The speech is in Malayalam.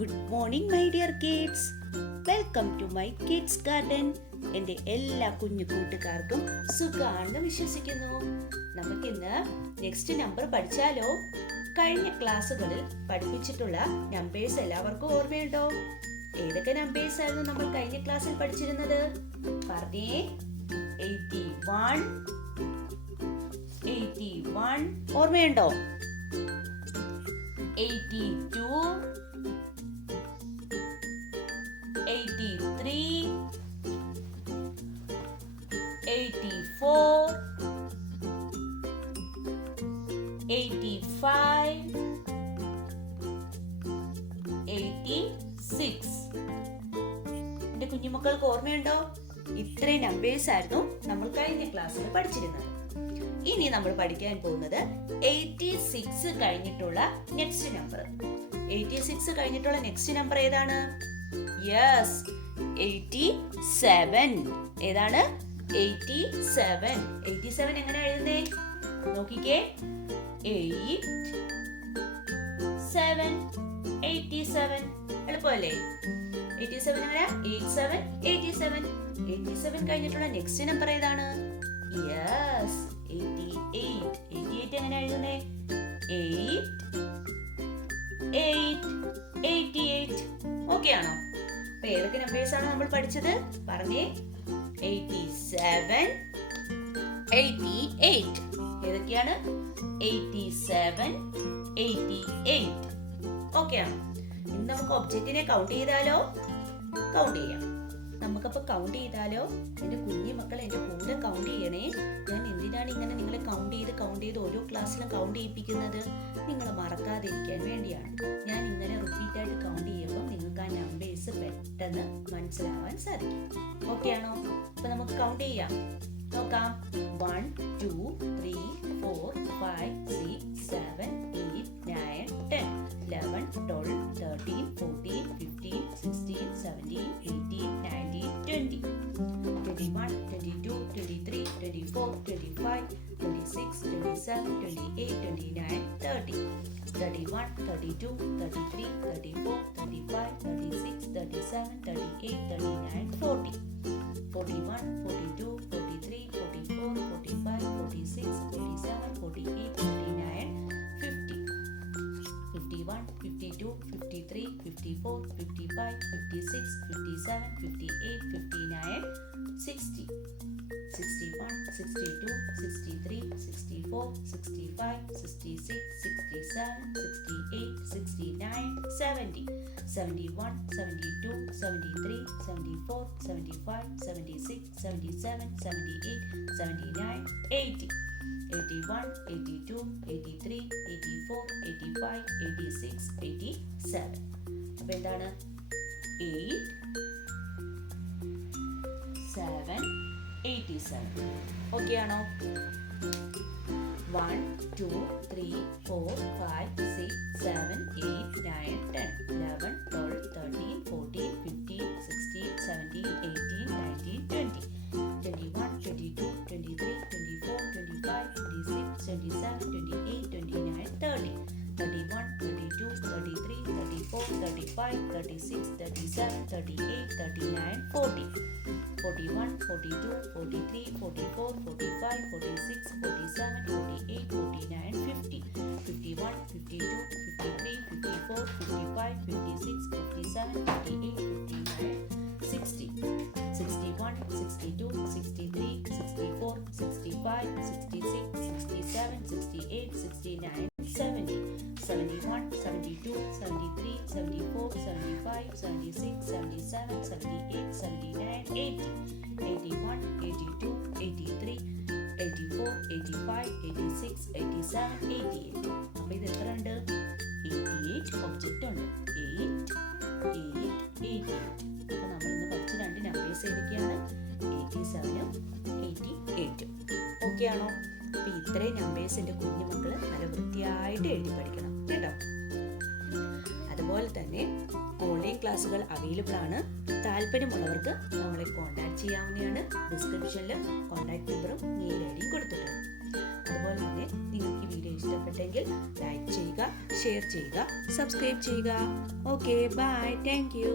Good morning my dear kids. Welcome to my kids garden. എൻ്റെ എല്ലാ കുഞ്ഞു കൂട്ടുകാർക്കും സുഖാണെന്ന് വിശ്വസിക്കുന്നു. നമുക്കിന്ന് നെക്സ്റ്റ് നമ്പർ പഠിച്ചാലോ? കഴിഞ്ഞ ക്ലാസ്സുകളിൽ പഠിപ്പിച്ചിട്ടുള്ള നമ്പേഴ്സ് എല്ലാവർക്കും ഓർമ്മയുണ്ടോ? ഏതൊക്കെ നമ്പേഴ്സ് ആയിരുന്നു നമ്മൾ കഴിഞ്ഞ ക്ലാസ്സിൽ പഠിച്ചിരുന്നത്? പറഞ്ഞേ. 81 ഓർമ്മയുണ്ടോ? 82, 83, 84, 85, 86. എന്റെ കുഞ്ഞുമക്കൾക്ക് ഓർമ്മയുണ്ടോ? ഇത്രയും നമ്പേഴ്സ് ആയിരുന്നു നമ്മൾ കഴിഞ്ഞ ക്ലാസ്സിൽ പഠിച്ചിരുന്നത്. ഇനി നമ്മൾ പഠിക്കാൻ പോകുന്നത് 86 കഴിഞ്ഞിട്ടുള്ള നെക്സ്റ്റ് നമ്പർ. 86 കഴിഞ്ഞിട്ടുള്ള നെക്സ്റ്റ് നമ്പർ ഏതാണ്? യെസ്, 87. ഏതാണ്? 87. 87 എങ്ങനെ എഴുതുന്നേ? നോക്കിക്കേ. 8 7 87. എളുപ്പമല്ലേ? 87 എങ്ങനെയാ? 87 87. 87 കഴിഞ്ഞിട്ടുള്ള നെക്സ്റ്റ് നമ്പർ ഏതാണ്? യെസ്, 88. 88 എങ്ങനെ എഴുതുന്നേ? 8 8 88. ഓക്കെ ആണോ? അപ്പൊ ഏതൊക്കെ നമ്പേഴ്സ് ആണ് നമ്മൾ പഠിച്ചത്? പറഞ്ഞേ. 87 88. ഏതൊക്കെയാണ്? 87 88. ഓക്കെ ആണോ? ഇനി നമുക്ക് ഒബ്ജക്റ്റിനെ കൗണ്ട് ചെയ്താലോ? കൗണ്ട് ചെയ്യാം. നമുക്കപ്പോൾ കൗണ്ട് ചെയ്താലോ? എൻ്റെ കുഞ്ഞു മക്കൾ എൻ്റെ കൂടെ കൗണ്ട് ചെയ്യണേ. ഞാൻ എന്തിനാണ് ഇങ്ങനെ നിങ്ങളെ കൗണ്ട് ചെയ്ത് ഓരോ ക്ലാസ്സിലും കൗണ്ട് ചെയ്യിപ്പിക്കുന്നത്? നിങ്ങൾ മറക്കാതിരിക്കാൻ വേണ്ടിയാണ്. ഞാൻ ഇങ്ങനെ റിപ്പീറ്റായിട്ട് കൗണ്ട് ചെയ്യുമ്പോൾ നിങ്ങൾക്ക് ആ നമ്പേഴ്സ് പെട്ടെന്ന് മനസ്സിലാവാൻ സാധിക്കും. ഓക്കെ ആണോ? അപ്പൊ നമുക്ക് കൗണ്ട് ചെയ്യാം. നോക്കാം. 1 2 3 4 5 6 7 8 9 10 11 12 13 14 15 16 17 18 19 20 21 22 23 24 25 26 27 28 29 30 31 32 33 34 35 36 37 38 39 40 41 42 43 44 45 46 47 48 49 50 51 52 53 54 55 56 57 58 59 60 61 62 63 64 65 66 67 68 69 70 71 72 73 74 75 76 77 78 79 80 81 82 83 84 85 86 87. അപ്പൊ എന്താണ്? 8 7 87. ഓക്കെ ആണോ? 1 2 3 4 5 6 7 8 9 10 11 12 13 14 15 16 17 18 19 20 21 22 23 24 25 26 27 28 29 30 31 32 33 34 35 36 37 38 39 40 41 42 43 44 45 46 47 48 49 50 51 52 53 54 55 56 57 58 59 60 61 62 63 64 65 66 67 68 69 70 71 72 73 74 75 76 77 78 79 80 81 82 83 84 85 86 87 88. അപ്പൊ ഇത് എത്ര ഉണ്ട്? 88 ഒബ്ജക്റ്റ് ഉണ്ട്. 8 8 88. അപ്പൊ നമ്മൾ ഇന്ന് പഠിച്ച രണ്ട് നമ്പേഴ്സ് ഏതൊക്കെയാണ്? 87ഉം 88ഉം. ഓക്കെ ആണോ? അപ്പൊ ഇത്രയും നമ്പേഴ്സ് എൻ്റെ കുഞ്ഞുമക്കള് നല്ല വൃത്തിയായിട്ട് എഴുതി പഠിക്കണം കേട്ടോ. അതുപോലെ തന്നെ ഓൺലൈൻ ക്ലാസ്സുകൾ അവൈലബിൾ ആണ്. താല്പര്യമുള്ളവർക്ക് നമ്മളെ കോൺടാക്ട് ചെയ്യാവുന്നതാണ്. ഡിസ്ക്രിപ്ഷനിൽ കോൺടാക്ട് നമ്പറും മെയിൽ ഐഡിയും കൊടുത്തിട്ടുണ്ട്. അതുപോലെ അതുപോലെ തന്നെ നിങ്ങൾക്ക് ഈ വീഡിയോ ഇഷ്ടപ്പെട്ടെങ്കിൽ ലൈക്ക് ചെയ്യുക, ഷെയർ ചെയ്യുക, സബ്സ്ക്രൈബ് ചെയ്യുക. Okay, bye, thank U.